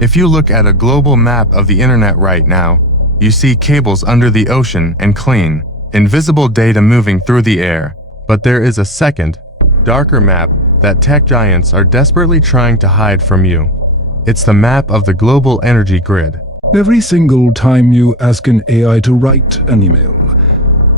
If you look at a global map of the internet right now, you see cables under the ocean and clean, invisible data moving through the air. But there is a second, darker map that tech giants are desperately trying to hide from you. It's the map of the global energy grid. Every single time you ask an AI to write an email,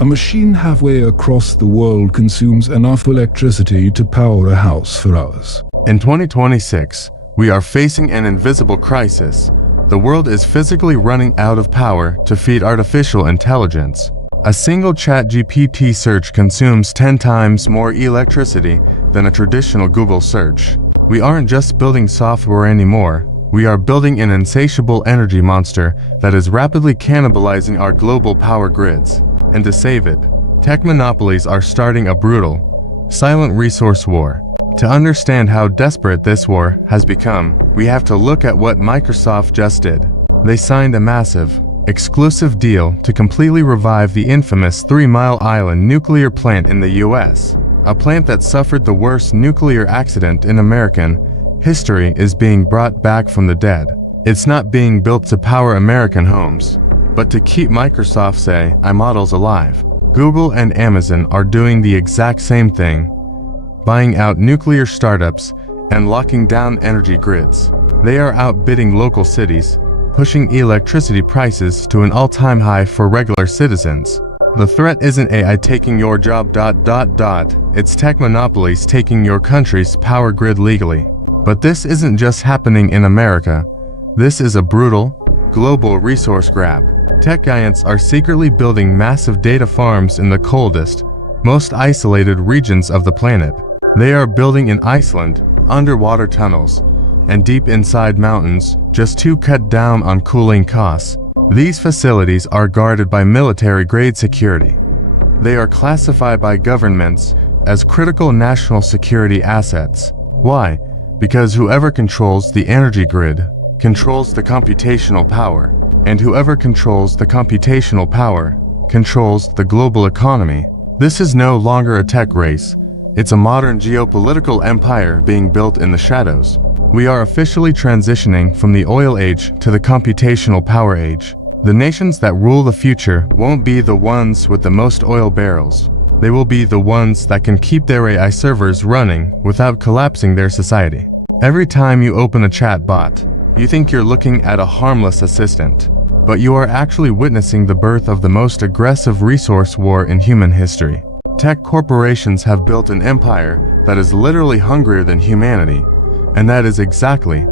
a machine halfway across the world consumes enough electricity to power a house for hours. In 2026, we are facing an invisible crisis. The world is physically running out of power to feed artificial intelligence. A single ChatGPT search consumes 10 times more electricity than a traditional Google search. We aren't just building software anymore. We are building an insatiable energy monster that is rapidly cannibalizing our global power grids. And to save it, tech monopolies are starting a brutal, silent resource war. To understand how desperate this war has become, we have to look at what Microsoft just did. They signed a massive, exclusive deal to completely revive the infamous 3 Mile Island nuclear plant in the US. A plant that suffered the worst nuclear accident in American history is being brought back from the dead. It's not being built to power American homes, but to keep Microsoft's AI models alive. Google and Amazon are doing the exact same thing, buying out nuclear startups and locking down energy grids. They are outbidding local cities, pushing electricity prices to an all-time high for regular citizens. The threat isn't AI taking your job ... It's tech monopolies taking your country's power grid legally. But this isn't just happening in America. This is a brutal, global resource grab. Tech giants are secretly building massive data farms in the coldest, most isolated regions of the planet. They are building in Iceland, underwater tunnels, and deep inside mountains just to cut down on cooling costs. These facilities are guarded by military-grade security. They are classified by governments as critical national security assets. Why? Because whoever controls the energy grid controls the computational power, and whoever controls the computational power controls the global economy. This is no longer a tech race. It's a modern geopolitical empire being built in the shadows. We are officially transitioning from the oil age to the computational power age. The nations that rule the future won't be the ones with the most oil barrels. They will be the ones that can keep their AI servers running without collapsing their society. Every time you open a chat bot, you think you're looking at a harmless assistant, but you are actually witnessing the birth of the most aggressive resource war in human history. Tech corporations have built an empire that is literally hungrier than humanity, and that is exactly